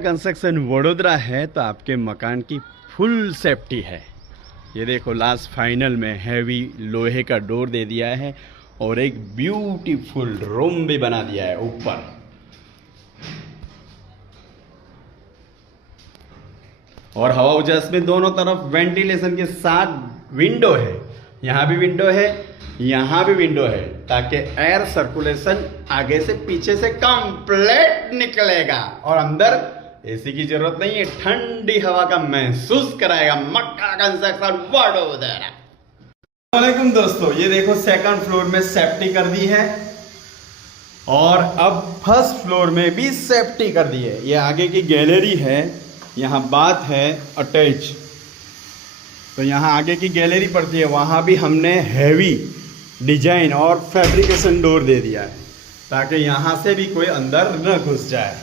Construction Vadodara है तो आपके मकान की फुल सेफ्टी है। ये देखो लास्ट फाइनल में हैवी लोहे का डोर दे दिया है और एक ब्यूटीफुल रूम भी बना दिया है ऊपर। और हवा उजास में दोनों तरफ वेंटिलेशन के साथ विंडो है। यहाँ भी विंडो है, यहाँ भी विंडो है, ताकि एयर सर्कुलेशन आगे से पीछे से कंप्लीट निकलेगा और अंदर एसी की जरूरत नहीं है, ठंडी हवा का महसूस कराएगा मक्का कंस्ट्रक्शन वडोदरा। वालेकुम दोस्तों, ये देखो सेकंड फ्लोर में सेफ्टी कर दी है और अब फर्स्ट फ्लोर में भी सेफ्टी कर दी है। ये आगे की गैलरी है, यहाँ बात है अटैच, तो यहाँ आगे की गैलरी पड़ती है, वहाँ भी हमने हैवी डिजाइन और फैब्रिकेशन डोर दे दिया है ताकि यहाँ से भी कोई अंदर न घुस जाए।